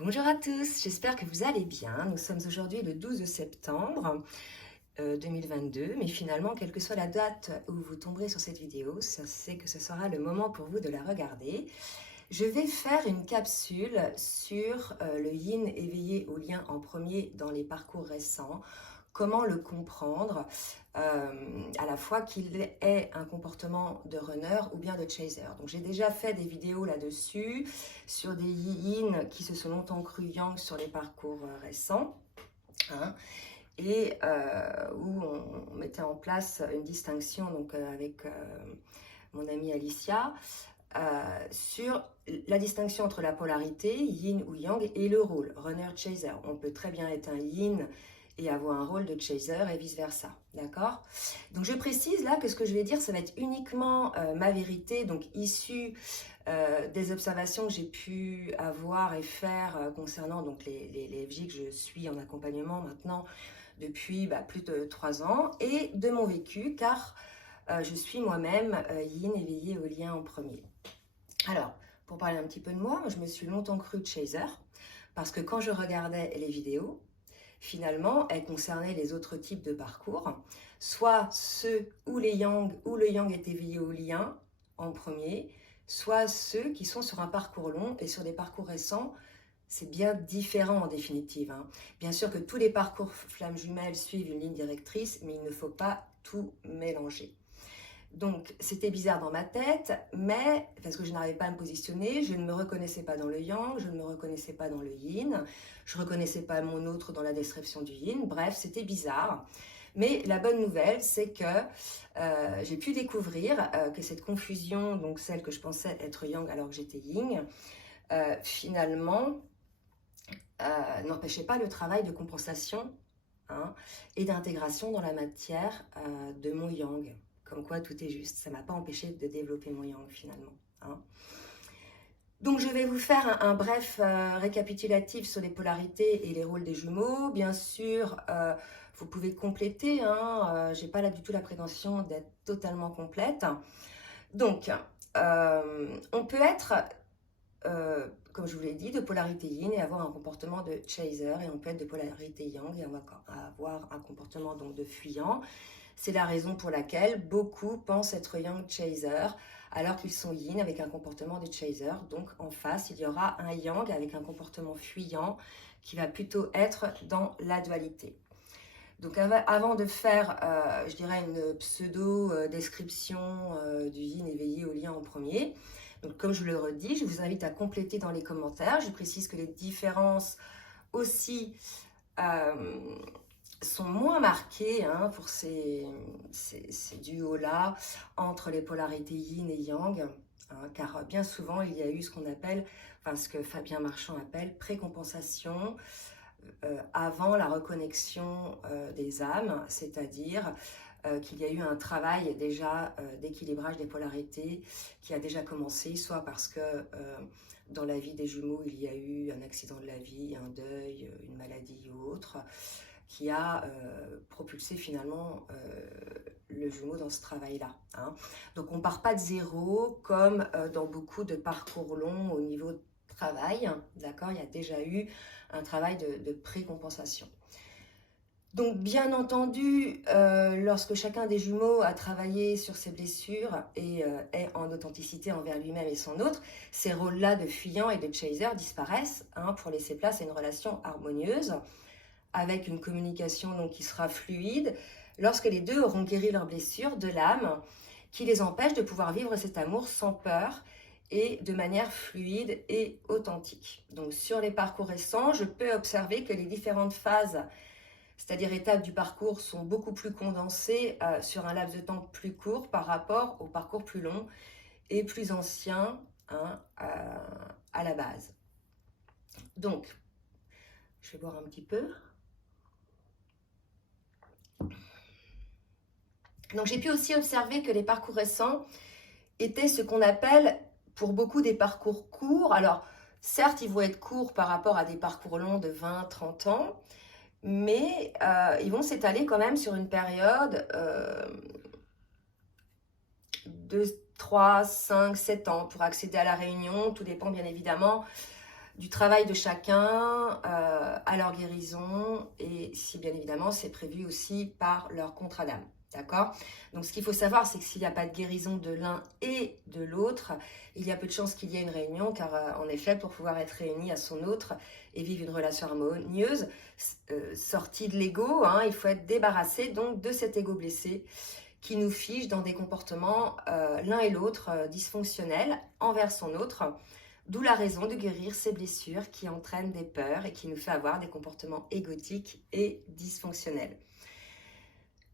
Bonjour à tous, j'espère que vous allez bien. Nous sommes aujourd'hui le 12 septembre 2022, mais finalement, quelle que soit la date où vous tomberez sur cette vidéo, c'est que ce sera le moment pour vous de la regarder. Je vais faire une capsule sur le yin éveillé au lien en premier dans les parcours récents. Comment le comprendre, à la fois qu'il ait un comportement de runner ou bien de chaser. Donc j'ai déjà fait des vidéos là-dessus, sur des yin qui se sont longtemps cru yang sur les parcours récents, hein, et où on mettait en place une distinction donc, avec mon amie Alicia, sur la distinction entre la polarité, yin ou yang, et le rôle, runner-chaser. On peut très bien être un yin et avoir un rôle de chaser et vice-versa, d'accord? Donc je précise là que ce que je vais dire, ça va être uniquement ma vérité, donc issue des observations que j'ai pu avoir et faire concernant donc, les FJ que je suis en accompagnement maintenant depuis plus de 3 ans, et de mon vécu, car je suis moi-même yin éveillée au lien en premier. Alors, pour parler un petit peu de moi, je me suis longtemps crue chaser, parce que quand je regardais les vidéos, finalement, elles concernaient les autres types de parcours, soit ceux où le yang est éveillé au lien en premier, soit ceux qui sont sur un parcours long, et sur des parcours récents, c'est bien différent en définitive, hein. Bien sûr que tous les parcours flammes jumelles suivent une ligne directrice, mais il ne faut pas tout mélanger. Donc, c'était bizarre dans ma tête, mais parce que je n'arrivais pas à me positionner, je ne me reconnaissais pas dans le yang, je ne me reconnaissais pas dans le yin, je ne reconnaissais pas mon autre dans la description du yin. Bref, c'était bizarre. Mais la bonne nouvelle, c'est que j'ai pu découvrir que cette confusion, donc celle que je pensais être yang alors que j'étais yin, finalement, n'empêchait pas le travail de compensation, hein, et d'intégration dans la matière de mon yang. Comme quoi tout est juste, ça ne m'a pas empêché de développer mon yang finalement, hein. Donc je vais vous faire un bref récapitulatif sur les polarités et les rôles des jumeaux. Bien sûr, vous pouvez compléter, hein, je n'ai pas là du tout la prétention d'être totalement complète. Donc, on peut être comme je vous l'ai dit, de polarité yin et avoir un comportement de chaser, et on peut être de polarité yang et on va avoir un comportement donc de fuyant. C'est la raison pour laquelle beaucoup pensent être yang chaser alors qu'ils sont yin avec un comportement de chaser. Donc en face, il y aura un yang avec un comportement fuyant qui va plutôt être dans la dualité. Donc avant de faire, je dirais, une pseudo-description du yin éveillé au lien en premier, donc comme je le redis, je vous invite à compléter dans les commentaires. Je précise que les différences aussi sont moins marquées, hein, pour ces duos-là entre les polarités yin et yang, hein, car bien souvent il y a eu ce qu'on appelle, enfin ce que Fabien Marchand appelle précompensation avant la reconnexion des âmes, c'est-à-dire qu'il y a eu un travail déjà d'équilibrage des polarités qui a déjà commencé, soit parce que dans la vie des jumeaux, il y a eu un accident de la vie, un deuil, une maladie ou autre, qui a propulsé finalement le jumeau dans ce travail-là, hein. Donc on ne part pas de zéro comme dans beaucoup de parcours longs au niveau de travail, d'accord, il y a déjà eu un travail de précompensation. Donc bien entendu, lorsque chacun des jumeaux a travaillé sur ses blessures et est en authenticité envers lui-même et son autre, ces rôles-là de fuyant et de chaser disparaissent, hein, pour laisser place à une relation harmonieuse, avec une communication donc, qui sera fluide, lorsque les deux auront guéri leurs blessures de l'âme, qui les empêche de pouvoir vivre cet amour sans peur et de manière fluide et authentique. Donc sur les parcours récents, je peux observer que les différentes phases, c'est-à-dire étapes du parcours, sont beaucoup plus condensées sur un laps de temps plus court par rapport au parcours plus long et plus ancien, hein, à la base. Donc, je vais boire un petit peu. Donc j'ai pu aussi observer que les parcours récents étaient ce qu'on appelle pour beaucoup des parcours courts. Alors certes, ils vont être courts par rapport à des parcours longs de 20-30 ans, mais ils vont s'étaler quand même sur une période de 3, 5, 7 ans pour accéder à la réunion. Tout dépend bien évidemment du travail de chacun à leur guérison, et si bien évidemment c'est prévu aussi par leur contrat d'âme. D'accord? Donc ce qu'il faut savoir, c'est que s'il n'y a pas de guérison de l'un et de l'autre, il y a peu de chances qu'il y ait une réunion, car en effet, pour pouvoir être réuni à son autre et vivre une relation harmonieuse, sortie de l'ego, hein, il faut être débarrassé donc de cet ego blessé qui nous fige dans des comportements l'un et l'autre dysfonctionnels envers son autre. D'où la raison de guérir ces blessures qui entraînent des peurs et qui nous fait avoir des comportements égotiques et dysfonctionnels.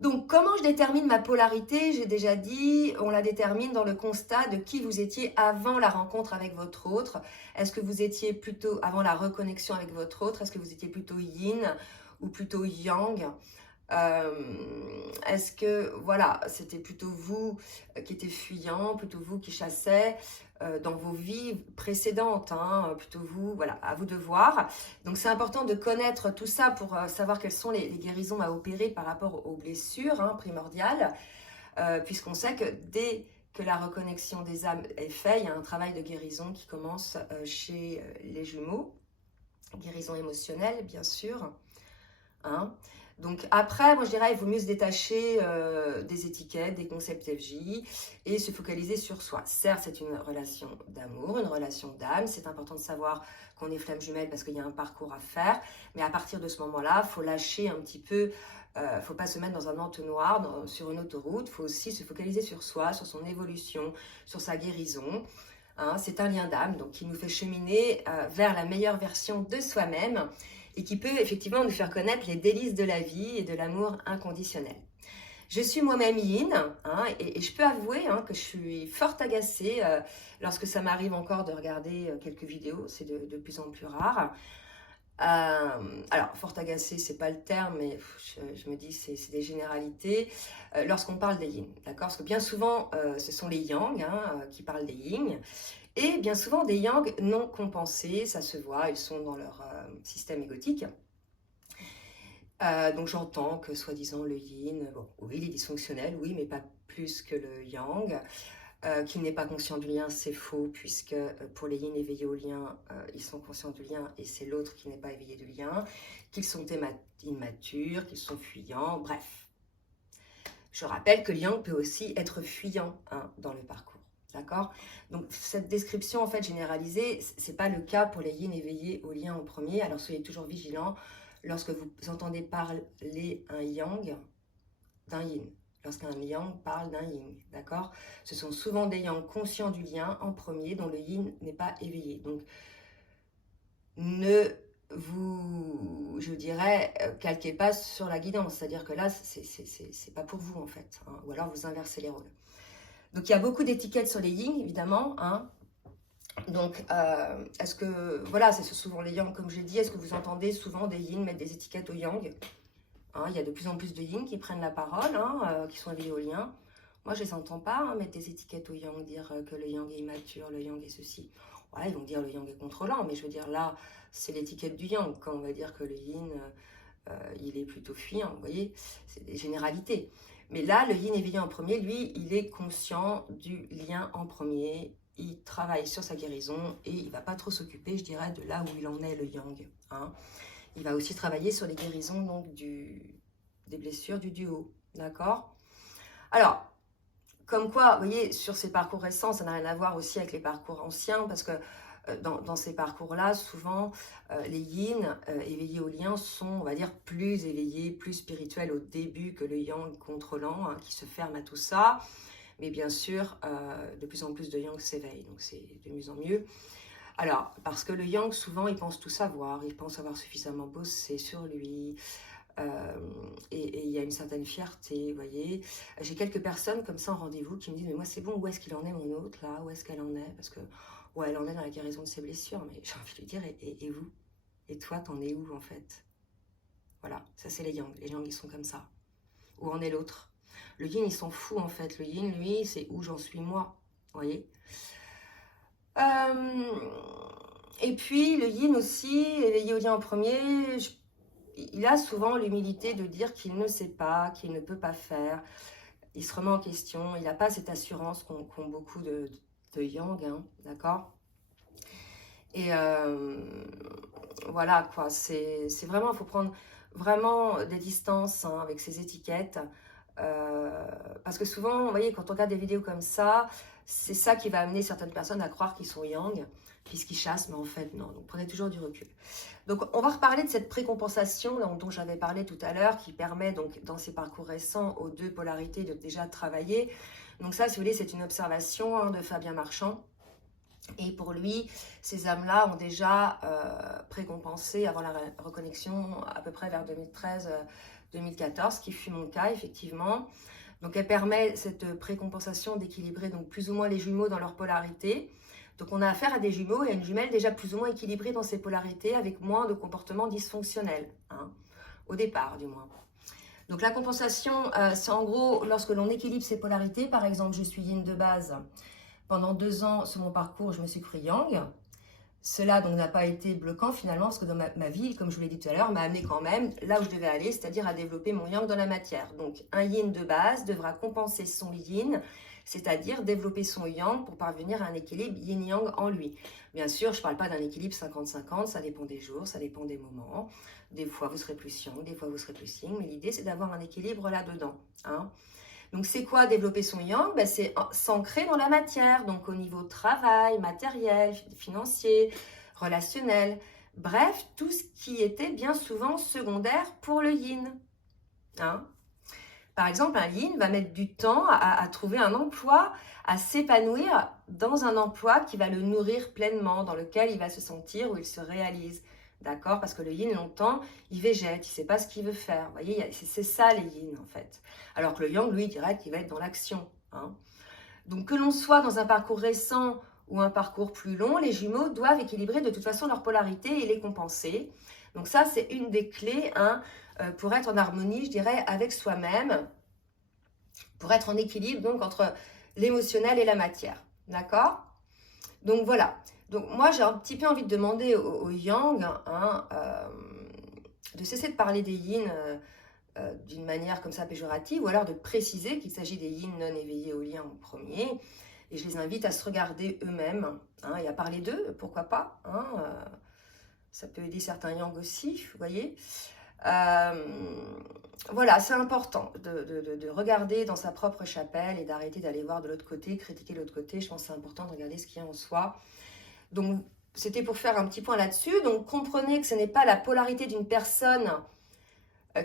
Donc, comment je détermine ma polarité? J'ai déjà dit, on la détermine dans le constat de qui vous étiez avant la rencontre avec votre autre. Est-ce que vous étiez plutôt, avant la reconnexion avec votre autre, est-ce que vous étiez plutôt yin ou plutôt yang? Est-ce que, voilà, c'était plutôt vous qui étiez fuyant, plutôt vous qui chassez dans vos vies précédentes, hein, plutôt vous, voilà, à vous de voir. Donc c'est important de connaître tout ça pour savoir quelles sont les guérisons à opérer par rapport aux blessures primordiales, puisqu'on sait que dès que la reconnexion des âmes est faite, il y a un travail de guérison qui commence chez les jumeaux, guérison émotionnelle bien sûr, hein. Donc après, moi je dirais, il vaut mieux se détacher des étiquettes, des concepts FJ et se focaliser sur soi. Certes, c'est une relation d'amour, une relation d'âme. C'est important de savoir qu'on est flamme jumelle parce qu'il y a un parcours à faire. Mais à partir de ce moment-là, il faut lâcher un petit peu, il ne faut pas se mettre dans un entonnoir, sur une autoroute. Il faut aussi se focaliser sur soi, sur son évolution, sur sa guérison. Hein, c'est un lien d'âme donc qui nous fait cheminer vers la meilleure version de soi-même, et qui peut effectivement nous faire connaître les délices de la vie et de l'amour inconditionnel. Je suis moi-même yin, hein, et je peux avouer que je suis fort agacée lorsque ça m'arrive encore de regarder quelques vidéos, c'est de plus en plus rare. Alors, fort agacée, c'est pas le terme, mais je me dis c'est des généralités. Lorsqu'on parle des yin, d'accord? Parce que bien souvent, ce sont les yang qui parlent des yin. Et bien souvent des yang non compensés, ça se voit, ils sont dans leur système égotique. Donc j'entends que soi-disant le yin, bon, oui, il est dysfonctionnel, oui, mais pas plus que le yang. Qu'il n'est pas conscient du lien, c'est faux, puisque pour les yin éveillés au lien, ils sont conscients du lien et c'est l'autre qui n'est pas éveillé du lien, qu'ils sont immatures, qu'ils sont fuyants, bref. Je rappelle que le yang peut aussi être fuyant dans le parcours. D'accord? Donc, cette description, en fait, généralisée, ce n'est pas le cas pour les yin éveillés au lien en premier. Alors, soyez toujours vigilants lorsque vous entendez parler un yang d'un yin. Lorsqu'un yang parle d'un yin, d'accord? Ce sont souvent des yang conscients du lien en premier, dont le yin n'est pas éveillé. Donc, ne vous, je dirais, calquez pas sur la guidance. C'est-à-dire que là, c'est pas pour vous, en fait. Hein, ou alors, vous inversez les rôles. Donc, il y a beaucoup d'étiquettes sur les yin, évidemment. Hein. Donc, est-ce que, voilà, c'est souvent les yang, comme j'ai dit. Est-ce que vous entendez souvent des yin mettre des étiquettes au yang? Hein, il y a de plus en plus de yin qui prennent la parole, qui sont éveillés au lien. Moi, je les entends pas mettre des étiquettes au yang, dire que le yang est immature, le yang est ceci. Ouais, ils vont dire le yang est contrôlant, mais je veux dire là, c'est l'étiquette du yang. Quand on va dire que le yin, il est plutôt fuyant, vous voyez, c'est des généralités. Mais là, le yin éveillé en premier, lui, il est conscient du lien en premier. Il travaille sur sa guérison et il ne va pas trop s'occuper, je dirais, de là où il en est, le yang. Hein. Il va aussi travailler sur les guérisons donc, des blessures du duo. D'accord? Alors, comme quoi, vous voyez, sur ces parcours récents, ça n'a rien à voir aussi avec les parcours anciens, parce que dans ces parcours-là, souvent, les yin éveillés au lien sont, on va dire, plus éveillés, plus spirituels au début que le yang contrôlant, qui se ferme à tout ça. Mais bien sûr, de plus en plus de yang s'éveillent, donc c'est de mieux en mieux. Alors, parce que le yang, souvent, il pense tout savoir, il pense avoir suffisamment bossé sur lui, et il y a une certaine fierté, vous voyez. J'ai quelques personnes comme ça en rendez-vous qui me disent « Mais moi, c'est bon, où est-ce qu'il en est mon autre, là? Où est-ce qu'elle en est ?» Parce que, ouais, elle en est dans la guérison de ses blessures, mais j'ai envie de lui dire « Et vous? Et toi, t'en es où, en fait ?» Voilà, ça, c'est les yang. Les yang, ils sont comme ça. Où en est l'autre? Le yin, il s'en fout, en fait. Le yin, lui, c'est où j'en suis moi, vous voyez. Et puis, le yin aussi, éveillé au lien en premier, il a souvent l'humilité de dire qu'il ne sait pas, qu'il ne peut pas faire. Il se remet en question, il n'a pas cette assurance qu'ont beaucoup de yang, d'accord? Et voilà quoi, c'est vraiment, il faut prendre vraiment des distances hein, avec ces étiquettes. Parce que souvent, vous voyez, quand on regarde des vidéos comme ça, c'est ça qui va amener certaines personnes à croire qu'ils sont yang, puisqu'ils chassent, mais en fait non. Donc prenez toujours du recul. Donc on va reparler de cette précompensation dont j'avais parlé tout à l'heure, qui permet donc dans ces parcours récents aux deux polarités de déjà travailler. Donc ça, si vous voulez, c'est une observation hein, de Fabien Marchand. Et pour lui, ces âmes-là ont déjà précompensé avant la reconnexion à peu près vers 2013-2014, ce qui fut mon cas effectivement. Donc elle permet cette précompensation d'équilibrer donc plus ou moins les jumeaux dans leur polarité. Donc on a affaire à des jumeaux et à une jumelle déjà plus ou moins équilibrée dans ses polarités avec moins de comportements dysfonctionnels, hein, au départ du moins. Donc la compensation, c'est en gros lorsque l'on équilibre ses polarités, par exemple je suis yin de base, pendant 2 ans sur mon parcours je me suis cru yang, cela donc n'a pas été bloquant finalement parce que dans ma vie, comme je vous l'ai dit tout à l'heure, m'a amené quand même là où je devais aller, c'est-à-dire à développer mon yang dans la matière. Donc un yin de base devra compenser son yin, c'est-à-dire développer son yang pour parvenir à un équilibre yin-yang en lui. Bien sûr, je ne parle pas d'un équilibre 50-50, ça dépend des jours, ça dépend des moments. Des fois vous serez plus yang, des fois vous serez plus yin, mais l'idée c'est d'avoir un équilibre là-dedans. Hein. Donc, c'est quoi développer son yang? Ben, c'est s'ancrer dans la matière, donc au niveau travail, matériel, financier, relationnel. Bref, tout ce qui était bien souvent secondaire pour le yin. Hein? Par exemple, un yin va mettre du temps à trouver un emploi, à s'épanouir dans un emploi qui va le nourrir pleinement, dans lequel il va se sentir, où il se réalise. D'accord? Parce que le yin, longtemps, il végète, il ne sait pas ce qu'il veut faire. Vous voyez, c'est ça les yin, en fait. Alors que le yang, lui, direct, il va être dans l'action. Hein. Donc, que l'on soit dans un parcours récent ou un parcours plus long, les jumeaux doivent équilibrer de toute façon leur polarité et les compenser. Donc ça, c'est une des clés hein, pour être en harmonie, je dirais, avec soi-même, pour être en équilibre donc entre l'émotionnel et la matière. D'accord? Donc voilà. Donc moi, j'ai un petit peu envie de demander au yang hein, de cesser de parler des yin d'une manière comme ça péjorative, ou alors de préciser qu'il s'agit des yin non éveillés au lien en premier. Et je les invite à se regarder eux-mêmes hein, et à parler d'eux, pourquoi pas. Hein, ça peut aider certains yang aussi, vous voyez. Voilà, c'est important de regarder dans sa propre chapelle et d'arrêter d'aller voir de l'autre côté, critiquer de l'autre côté. Je pense que c'est important de regarder ce qu'il y a en soi. Donc, c'était pour faire un petit point là-dessus. Donc, comprenez que ce n'est pas la polarité d'une personne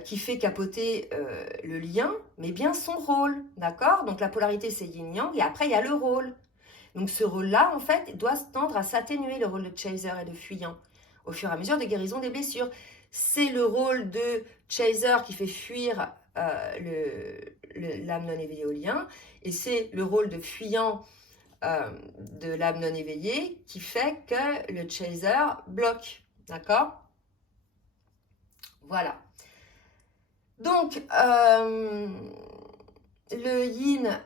qui fait capoter le lien, mais bien son rôle, d'accord? Donc, la polarité, c'est yin-yang, et après, il y a le rôle. Donc, ce rôle-là, en fait, doit tendre à s'atténuer, le rôle de chaser et de fuyant, au fur et à mesure des guérisons des blessures. C'est le rôle de chaser qui fait fuir l'âme non éveillée au lien, et c'est le rôle de fuyant de l'âme non éveillée qui fait que le chaser bloque, d'accord? Voilà. Donc, le yin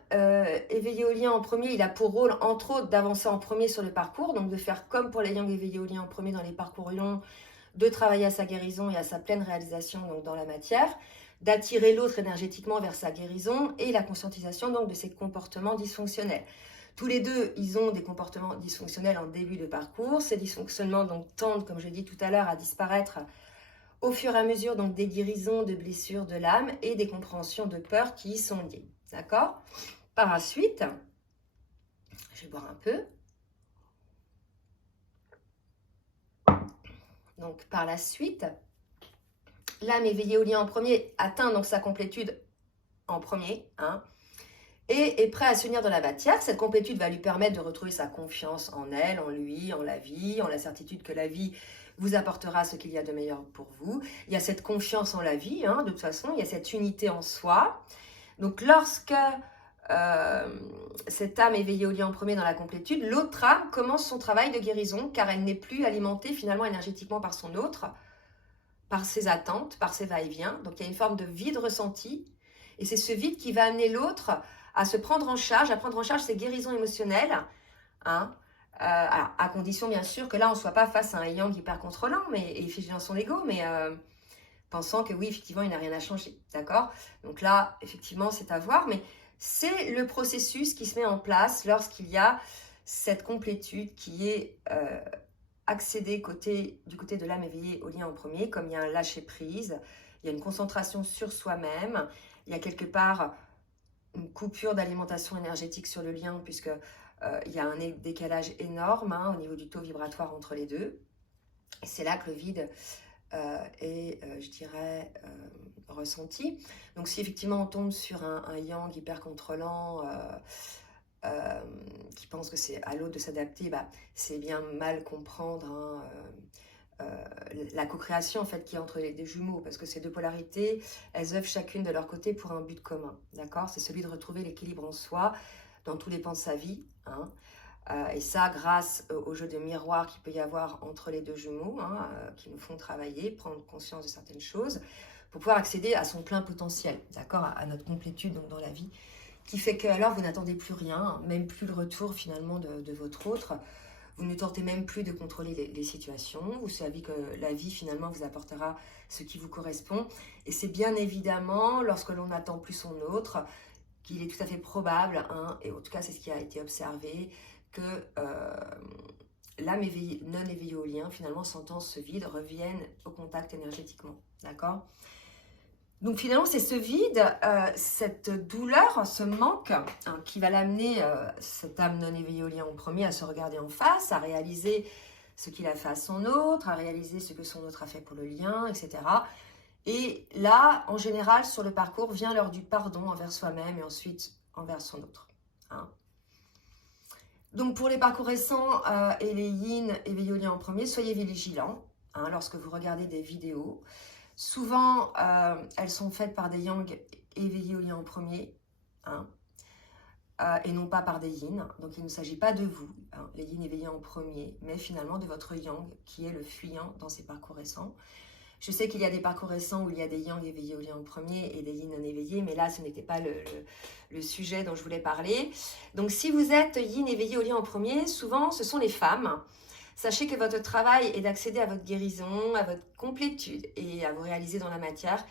éveillé au lien en premier, il a pour rôle, entre autres, d'avancer en premier sur le parcours, donc de faire comme pour les yang éveillés au lien en premier dans les parcours longs, de travailler à sa guérison et à sa pleine réalisation donc dans la matière, d'attirer l'autre énergétiquement vers sa guérison et la conscientisation donc de ses comportements dysfonctionnels. Tous les deux, ils ont des comportements dysfonctionnels en début de parcours. Ces dysfonctionnements donc tendent, comme je l'ai dit tout à l'heure, à disparaître au fur et à mesure donc des guérisons de blessures de l'âme et des compréhensions de peur qui y sont liées. D'accord? Par la suite, je vais boire un peu. Donc par la suite, l'âme éveillée au lien en premier atteint donc sa complétude en premier, hein, et est prêt à s'unir dans la matière. Cette complétude va lui permettre de retrouver sa confiance en elle, en lui, en la vie, en la certitude que la vie vous apportera ce qu'il y a de meilleur pour vous. Il y a cette confiance en la vie, hein, de toute façon, il y a cette unité en soi. Donc lorsque cette âme éveillée au lien en premier dans la complétude, l'autre âme commence son travail de guérison car elle n'est plus alimentée finalement énergétiquement par son autre, par ses attentes, par ses va-et-vient. Donc il y a une forme de vide ressenti et c'est ce vide qui va amener l'autre à se prendre en charge, à prendre en charge ses guérisons émotionnelles, hein, alors, à condition bien sûr que là on ne soit pas face à un yang hyper contrôlant et figé dans son ego, mais pensant que oui, effectivement, il n'a rien à changer, d'accord? Donc là, effectivement, c'est à voir, mais c'est le processus qui se met en place lorsqu'il y a cette complétude qui est accéder du côté de l'âme éveillée au lien en premier, comme il y a un lâcher-prise, il y a une concentration sur soi-même, il y a quelque part une coupure d'alimentation énergétique sur le lien, puisque il y a un décalage énorme hein, au niveau du taux vibratoire entre les deux. Et c'est là que le vide est, je dirais, ressenti. Donc si effectivement on tombe sur un yang hyper contrôlant, qui pense que c'est à l'autre de s'adapter, bah, c'est bien mal comprendre hein, la co-création en fait qui est entre les deux jumeaux, parce que ces deux polarités, elles œuvrent chacune de leur côté pour un but commun, d'accord? C'est celui de retrouver l'équilibre en soi dans tous les pans de sa vie, hein. Et ça grâce au jeu de miroir qu'il peut y avoir entre les deux jumeaux, hein, qui nous font travailler, prendre conscience de certaines choses, pour pouvoir accéder à son plein potentiel, d'accord, à notre complétude donc, dans la vie, qui fait que alors vous n'attendez plus rien, même plus le retour finalement de votre autre. Vous ne tentez même plus de contrôler les situations. Vous savez que la vie, finalement, vous apportera ce qui vous correspond. Et c'est bien évidemment, lorsque l'on n'attend plus son autre, qu'il est tout à fait probable, hein, et en tout cas, c'est ce qui a été observé, que l'âme non éveillée au lien, finalement, sentant ce vide, revienne au contact énergétiquement. D'accord ? Donc finalement, c'est ce vide, cette douleur, ce manque hein, qui va l'amener, cette âme non éveillée au lien en premier, à se regarder en face, à réaliser ce qu'il a fait à son autre, à réaliser ce que son autre a fait pour le lien, etc. Et là, en général, sur le parcours, vient l'heure du pardon envers soi-même et ensuite envers son autre. Hein. Donc pour les parcours récents et les yin éveillés au lien en premier, soyez vigilants hein, lorsque vous regardez des vidéos. Souvent, elles sont faites par des yang éveillés au lien en premier, hein, et non pas par des yin. Donc, il ne s'agit pas de vous, hein, les yin éveillés en premier, mais finalement de votre yang, qui est le fuyant dans ces parcours récents. Je sais qu'il y a des parcours récents où il y a des yang éveillés au lien en premier et des yin non éveillés, mais là, ce n'était pas le sujet dont je voulais parler. Donc, si vous êtes yin éveillé au lien en premier, souvent, ce sont les femmes. Sachez que votre travail est d'accéder à votre guérison, à votre complétude et à vous réaliser dans la matière.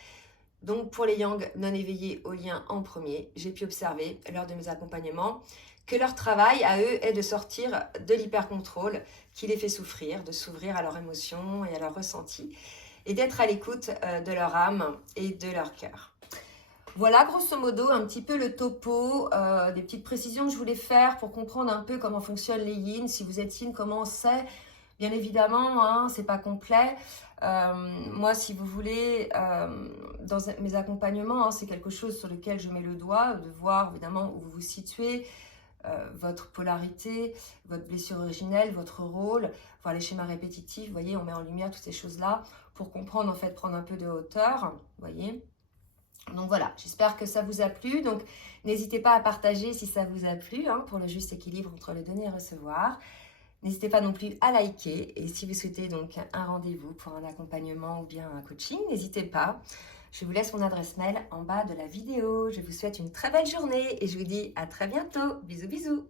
Donc pour les yang non éveillés au lien en premier, j'ai pu observer lors de mes accompagnements que leur travail à eux est de sortir de l'hyper-contrôle qui les fait souffrir, de s'ouvrir à leurs émotions et à leurs ressentis et d'être à l'écoute de leur âme et de leur cœur. Voilà grosso modo un petit peu le topo, des petites précisions que je voulais faire pour comprendre un peu comment fonctionnent les yin. Si vous êtes yin, comment c'est? Bien évidemment, hein, c'est pas complet. Moi, si vous voulez, dans mes accompagnements, hein, c'est quelque chose sur lequel je mets le doigt, de voir évidemment où vous vous situez, votre polarité, votre blessure originelle, votre rôle, voir les schémas répétitifs. Vous voyez, on met en lumière toutes ces choses-là pour comprendre, en fait, prendre un peu de hauteur. Vous voyez ? Donc voilà, j'espère que ça vous a plu. Donc n'hésitez pas à partager si ça vous a plu, hein, pour le juste équilibre entre le donner et recevoir. N'hésitez pas non plus à liker. Et si vous souhaitez donc un rendez-vous pour un accompagnement ou bien un coaching, n'hésitez pas. Je vous laisse mon adresse mail en bas de la vidéo. Je vous souhaite une très belle journée et je vous dis à très bientôt. Bisous, bisous.